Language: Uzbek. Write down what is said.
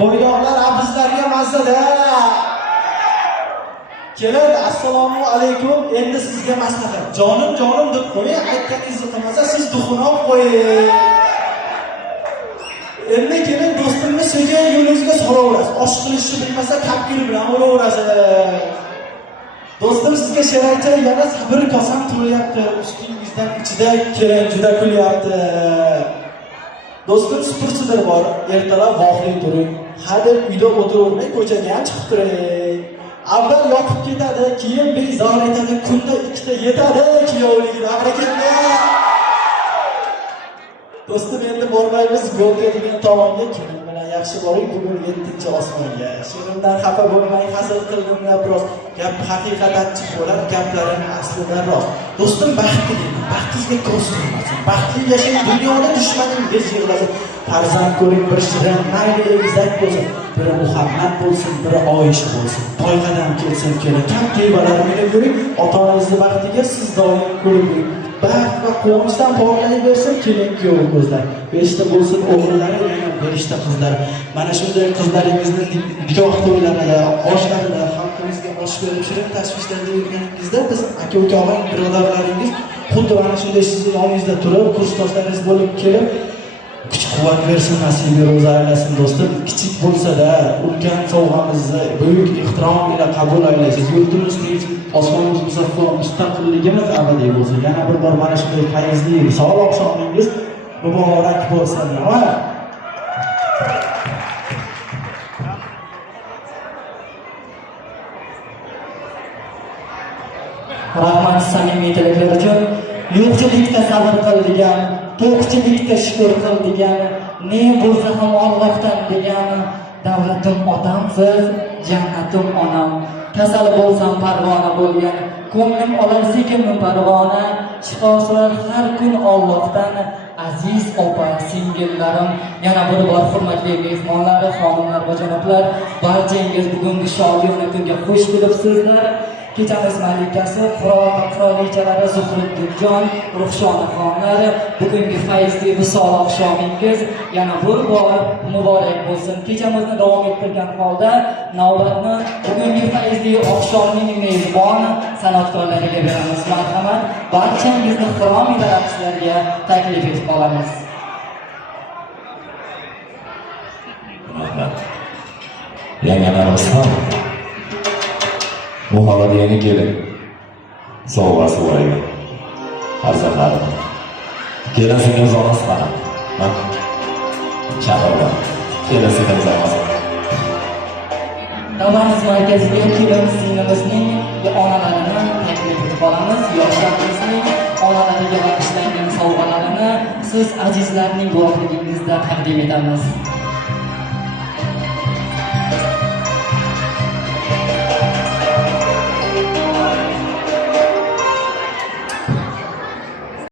bo'ydoqlar bizlarga mazada. Kelin, assalomu alaykum. Endi sizga maslahat. Jonim deb qo'ying, aytganingizni qilmasa siz duxunoq qo'ying. Endi kelin do'stimni sekin yo'lingizga so'raverasiz. Osh qilishni bilmasa kapgir bilan uraverasiz. Do'stim sizga she'r aytay, yana sabr kosam to'layapti. Ustingizdan ichida kelin juda kulyapti. Do'stim sportchidir bor. Ertalab voqea turing. Hadeb uyda o'tiravermay ko'chaga ham chiqib turing. Avval yoqib ketadi, keyin bezor etadi, kunda ikkita yetadi kuyovligida. Harakatda. Do'stim endi bormaymiz yo'lga degan tomonga, kelin bilan yaxshi boring. Bugun 7-osmonga. She'rimdan xafa bo'lmay, hazil qildim biroz. Gap haqiqatan chiq bo'lar, gaplarim aslida rost. Do'stim baxtli, baxtingizga ko'z qilmasin. Baxtli yashang, dunyoda dushmaningiz yig'lasin. Farzand ko'ring bir shirin, mayli egizak bo'lsin. Biri Muhammad bo'lsin, biri Oyisha bo'lsin. Toyqadam kelsin kelin, kam tevalarni ko'ring. Ota-onangizni baxtiga siz doim kulib yuring. Baxt va quvonchdan porlayversin kelin kuyov ko'zlar. Berishta bo'lsin o'g'illari, yana berishta qizlar. Mana shunday qizlaringizni nikoh to'ylarida, oshlarida xalqimizga osh berib shirin tashvishlarda yurganingizda biz aka-ukalar, birodarlaringiz xuddi mana shunday sizning yoningizda turib, kursdoshlaringiz bo'lib kelib kuch-quvvat bersin, nasibi ro'za aylasin do'stim. Kichik bo'lsa-da, ulkan sovg'amizni buyuk ehtirom bilan qabul aylaysiz. Yurtimiz tinch, osmonimiz musaffo, mustaqilligimiz abadiy bo'lsin. Yana bir bor mana shunday fayzli, sog'lom oqshomingiz muborak bo'lsin. Rahmat samimiy tilaklar uchun. Yo'qchilikda sabr qil degan, to'qchilikda shukr qil degan, ne bo'lsa ham Allohdan degan, davlatim otamsiz, jannatim onam. Kasal bo'lsam parvona bo'lgan, ko'nglim olar sekin parvona, shifo so'rar har kun Allohdan. Aziz opa singillarim, yana bir bor hurmatli mehmonlar, xonimlar va janoblar, barchangiz bugungi shodiyona kunga xush kelibsizlar. Kechamiz malikasi, qirol-qirolichalari Zuhriddinjon, Ruhshonaxonlar, bugungi fayzli visol oqshomingiz yana bir bor muborak bo'lsin. Kechamizni davom ettirgan holda navbatni bugungi fayzli oqshomning mezbon san'atkorlariga beramiz. Marhamat, barchangizni xiromiy raqslarga taklif etib qolamiz. Rahmat. Yangilarimiz ham bu holat yangi kelin sovg'asi bo'laydi. Farzandlarim. Kelin singil zonasi mana. Chaqirdim. Kelin singil zonasi. Davamiz markaziga kelin singlimizning onalarini taklif etib qolamiz. Yoshlarimizning onalariga bag'ishlangan sovg'alarini siz azizlarning guvohligingizda taqdim etamiz.